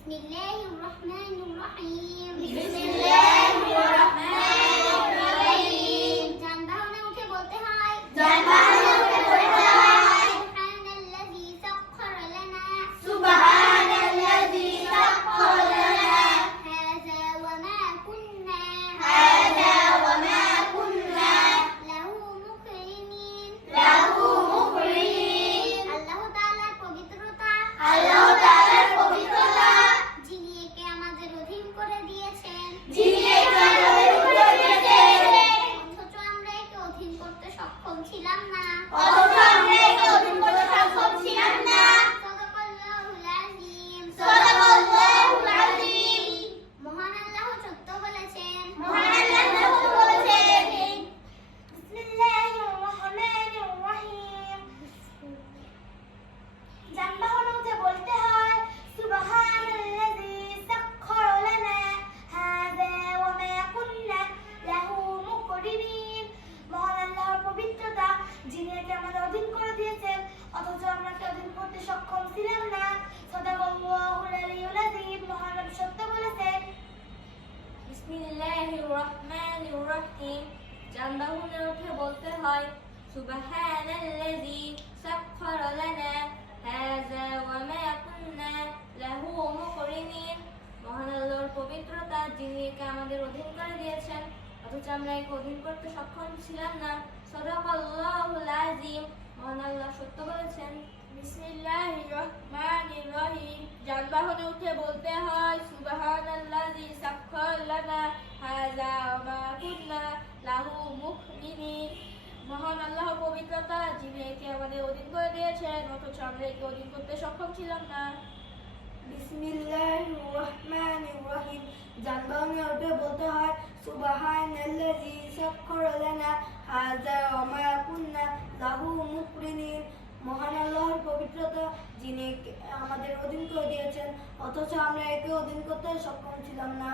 بسم الله الرحمن الرحيم بسم الله الرحمن الرحيم যানবাহনে উঠে বলতে হয় যানবাহনে রহমানির রহিম যানবাহনে উঠে বলতে হয় সুবহানাল্লাযী সাখখারা লানা হাযা ওয়া মা কুন্না লাহু মুকরিনিন মহান আল্লাহর পবিত্রতা যিনি আমাদের অধীন করে দিয়েছেন, অথচ আমরা একে অধীন করতে সক্ষম ছিলাম না। সাদাকাল্লাহুল আযীম। মহান আল্লাহ সত্য বলেছেন। বিসমিল্লাহির রহমানির রহিম। যানবাহনে উঠে বলতে হয় লানা মহান আল্লাহর পবিত্রতা, যিনি আমাদের অধীন করে দিয়েছেন, অথচ আমরা একে অধীন করতে সক্ষম ছিলাম না।